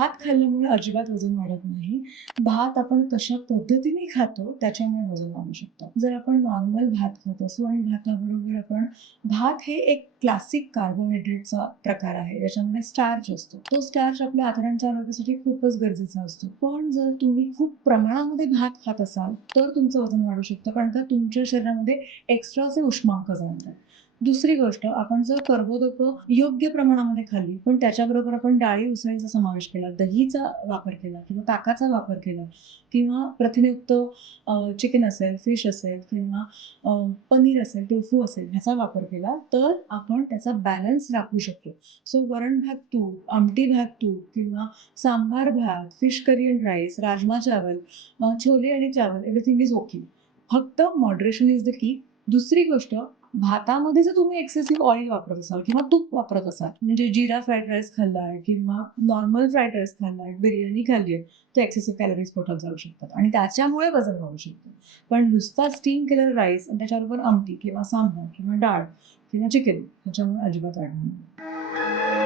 भात खाल्ल्यामुळे अजिबात वजन वाढत नाही. भात आपण कशा पद्धतीने खातो त्याच्यामुळे वजन वाढू शकतं. जर आपण नॉर्मल भात खात असू आणि भाताबरोबर आपण भात हे एक क्लासिक कार्बोहायड्रेटचा प्रकार आहे. ज्याच्यामध्ये स्टार्च असतो. तो स्टार्च आपल्या आतड्यांच्या आरोग्यासाठी खूपच गरजेचा असतो. पण जर तुम्ही खूप प्रमाणामध्ये भात खात असाल, तर तुमचं वजन वाढू शकतं. कारण का तुमच्या शरीरामध्ये एक्स्ट्राचे उष्मांक जाणार. दुसरी गोष्ट, आपण जर कर्बोदकं योग्य प्रमाणामध्ये खाल्ली, पण त्याच्याबरोबर आपण डाळी उसळीचा समावेश केला, दहीचा वापर केला किंवा ताकाचा वापर केला किंवा प्रथिनयुक्त चिकन असेल, फिश असेल किंवा पनीर असेल, टोफू असेल ह्याचा वापर केला, तर आपण त्याचा बॅलन्स राखू शकतो. सो वरण-भात तूप, आमटी भात तूप किंवा सांबार भात, fish curry end rice, rajma चावल, छोले आणि चावल एव्हरीथिंग इज ओके. फक्त मॉडरेशन इज द की. दुसरी गोष्ट, भातामध्ये जर तुम्ही एक्सेसिव्ह ऑइल वापरत असाल किंवा तूप वापरत असाल, म्हणजे जीरा फ्राईड राईस खाल्लाय किंवा नॉर्मल फ्राईड राईस खाल्लाय, बिर्याणी खाल्ली आहे, तर एक्सेसिव्ह कॅलरीज पोटात जाऊ शकतात आणि त्याच्यामुळे वजन वाढू शकतं. पण नुसता स्टीम केलेला राईस आणि त्याच्याबरोबर आमटी किंवा सांबार किंवा डाळ किंवा चिकन ह्याच्यामुळे अजिबात वाढणार नाही.